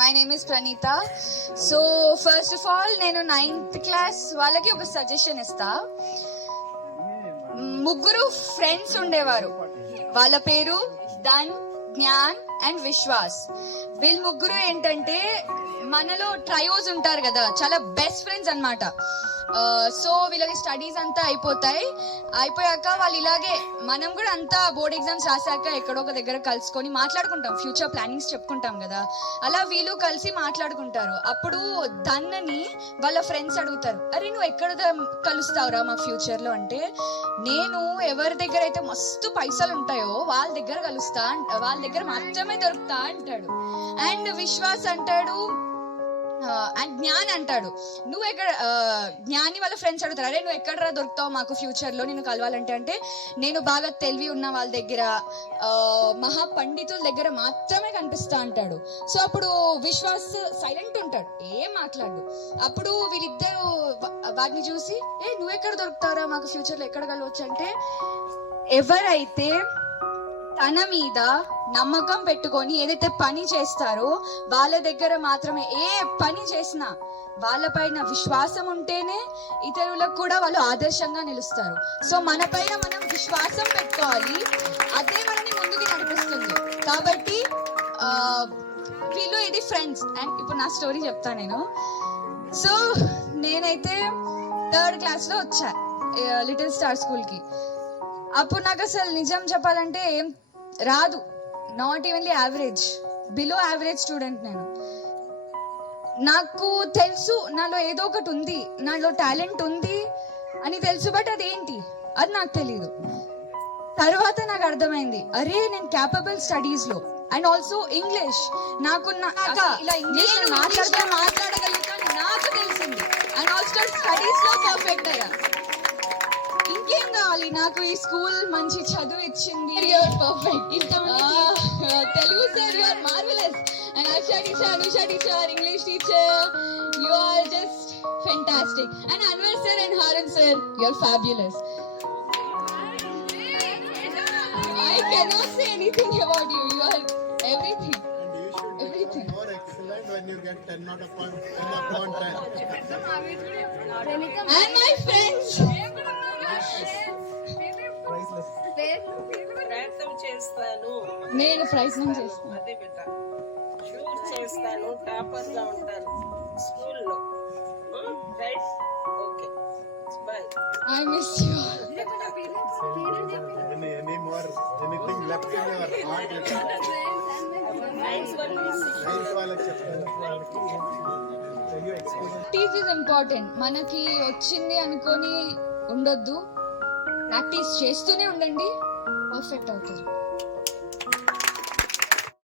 My name is Praneetha. So first of all నేను 9th class వాళ్ళకి ఒక సజెషన్ ఇస్తా. ముగ్గురు ఫ్రెండ్స్ ఉండేవారు. వాళ్ళ పేరు ధన్, జ్ఞాన్ అండ్ విశ్వాస్. వీళ్ళు ముగ్గురు ఏంటంటే మనలో ట్రయోస్ ఉంటారు కదా, చాలా బెస్ట్ ఫ్రెండ్స్ అన్నమాట. సో వీళ్ళకి స్టడీస్ అంతా అయిపోయాక వాళ్ళు ఇలాగే మనం కూడా అంతా బోర్డ్ ఎగ్జామ్స్ రాశాక ఎక్కడో ఒక దగ్గర కలుసుకొని మాట్లాడుకుంటాం, ఫ్యూచర్ ప్లానింగ్స్ చెప్పుకుంటాం కదా. అలా వీళ్ళు కలిసి మాట్లాడుకుంటారు. అప్పుడు ధన్నని వాళ్ళ ఫ్రెండ్స్ అడుగుతారు, అరే నువ్వు ఎక్కడ కలుస్తావురా మా ఫ్యూచర్ లో అంటే, నేను ఎవరి దగ్గర అయితే మస్తు పైసలు ఉంటాయో వాళ్ళ దగ్గర కలుస్తా, వాళ్ళ దగ్గర మాత్రమే దొరుకుతా అంటాడు. అండ్ విశ్వాస్ అంటాడు, అండ్ జ్ఞాన్ అంటాడు, నువ్వు ఎక్కడ, జ్ఞాని వాళ్ళ ఫ్రెండ్స్ అడుగుతారు, అరే నువ్వు ఎక్కడ దొరుకుతావు మాకు ఫ్యూచర్ లో నేను కలవాలంటే, అంటే నేను బాగా తెలివి ఉన్న వాళ్ళ దగ్గర, మహా పండితుల దగ్గర మాత్రమే కనిపిస్తా అంటాడు. సో అప్పుడు విశ్వాస్ సైలెంట్ ఉంటాడు, ఏం మాట్లాడు. అప్పుడు వీరిద్దరు వాటిని చూసి, నువ్వెక్కడ దొరుకుతారా మాకు ఫ్యూచర్ లో ఎక్కడ కలవచ్చు అంటే, ఎవరైతే తన మీద నమ్మకం పెట్టుకొని ఏదైతే పని చేస్తారో వాళ్ళ దగ్గర మాత్రమే, ఏ పని చేసినా వాళ్ళపైన విశ్వాసం ఉంటేనే ఇతరులకు కూడా వాళ్ళు ఆదర్శంగా నిలుస్తారు. సో మన పైన మనం విశ్వాసం పెట్టుకోవాలి, అదే మనని ముందుకు నడిపిస్తుంది. కాబట్టి వీళ్ళు ఇది ఫ్రెండ్స్. అండ్ ఇప్పుడు నా స్టోరీ చెప్తా నేను. సో నేనైతే 3rd క్లాస్ లో వచ్చా లిటిల్ స్టార్ స్కూల్ కి. అప్పుడు నాకు అసలు నిజం చెప్పాలంటే ఏం రాదు, not evenly average, below average student నేను. నాకు తెలుసు నాలో ఏదో ఒకటి ఉంది, నాలో టాలెంట్ ఉంది అని తెలుసు, బట్ అదేంటి అది నాకు తెలీదు. తర్వాత నాకు అర్థమైంది, అరే నేను క్యాపబుల్ స్టడీస్ లో అండ్ ఆల్సో ఇంగ్లీష్ ఇలా ఇంగ్లీష్ మాట్లాడగలుగుతాను నాకు తెలిసింది. అండ్ ఆల్సో స్టడీస్ లో పర్ఫెక్ట్ అయ్యా. ఇంకేం కావాలి నాకు, ఈ స్కూల్ మంచి చదువు ఇచ్చింది, Telugu sir you are marvellous, and Aksha teacher, Anusha teacher, English teacher, you are just fantastic, and Anwar sir and Harun sir, you are fabulous. I cannot say anything about you, you are everything. And you should become more excellent when you get 10 out of 10. And my friends, ప్రయత్నం చేస్తాను, నేను ప్రయత్నం చేస్తాను, అదే బిడ్డ sure చేస్తాను, topper గా ఉంటాను స్కూల్లో. Right, okay, by. I miss you. Any more, anything left in your heart? Nice one, Nice వాళ్ళకి చెప్పండి. Practice is important. మనకి వచ్చింది అనుకొని ఉండొద్దు, ప్రాక్టీస్ చేస్తూనే ఉండండి, పర్ఫెక్ట్ అవుతుంది.